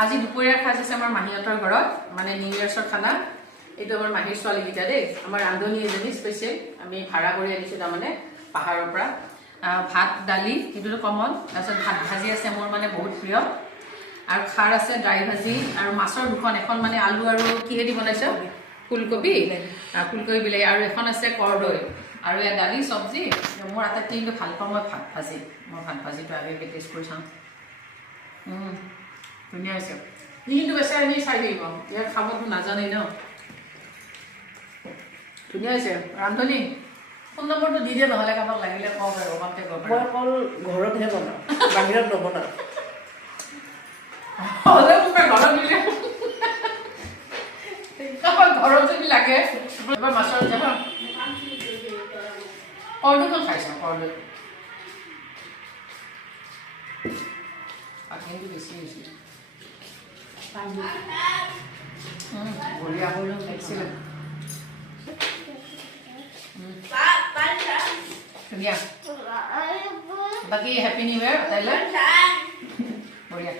আজি দুপৰীয়াৰ সাজ আছে আমাৰ মাহীহঁতৰ ঘৰত মানে নিউ ইয়াৰ্ছৰ খানা এইটো আমাৰ মাহীৰ ছোৱালীকেইটা দেই আমাৰ ৰান্ধনী এজনী স্পেচিয়েল আমি ভাড়া কৰি আনিছোঁ তাৰমানে পাহাৰৰ পৰা ভাত দালি এইটোতো কমন তাৰপিছত ভাত ভাজি আছে মোৰ মানে বহুত প্ৰিয় আৰু খাৰ আছে ড্ৰাই ভাজি আৰু মাছৰ দুখন এখন মানে আলু আৰু কিহেদি বনাইছে ফুলকবি বিলাহী আৰু এখন আছে কৰ্দৈ আৰু এয়া দালি চব্জি মোৰ আটাইতকৈ কিন্তু ভাল পাওঁ মই ভাত ভাজিটো আগে টেষ্ট কৰি চাওঁ ধুনীয়া হৈছে কিন্তু বেছি আমি চাই থাকিব ইয়াৰ খাবতো নাজানেই ন ধুনীয়া হৈছে ৰান্ধনী ফোন নম্বৰটো দি দিয়ে নহ'লে কাৰোবাক লাগিলে কওক আৰু কণ্টেক্ট কৰিব মই অকল ঘৰতহে বনাওঁ বাহিৰত নবনাওঁ হ'লে মোক ঘৰত দিলে কাৰোবাক ঘৰত যদি লাগে এবাৰ মাছৰ যাবা কৰ্দৈটো খাইছা কৰ্দৈ পানীটো বেছি হৈছে বঢ়িয়া হ'ল এক্সিলেণ্ট ধুনীয়া বাকী হেপী নিউ ইয়েৰ বঢ়িয়া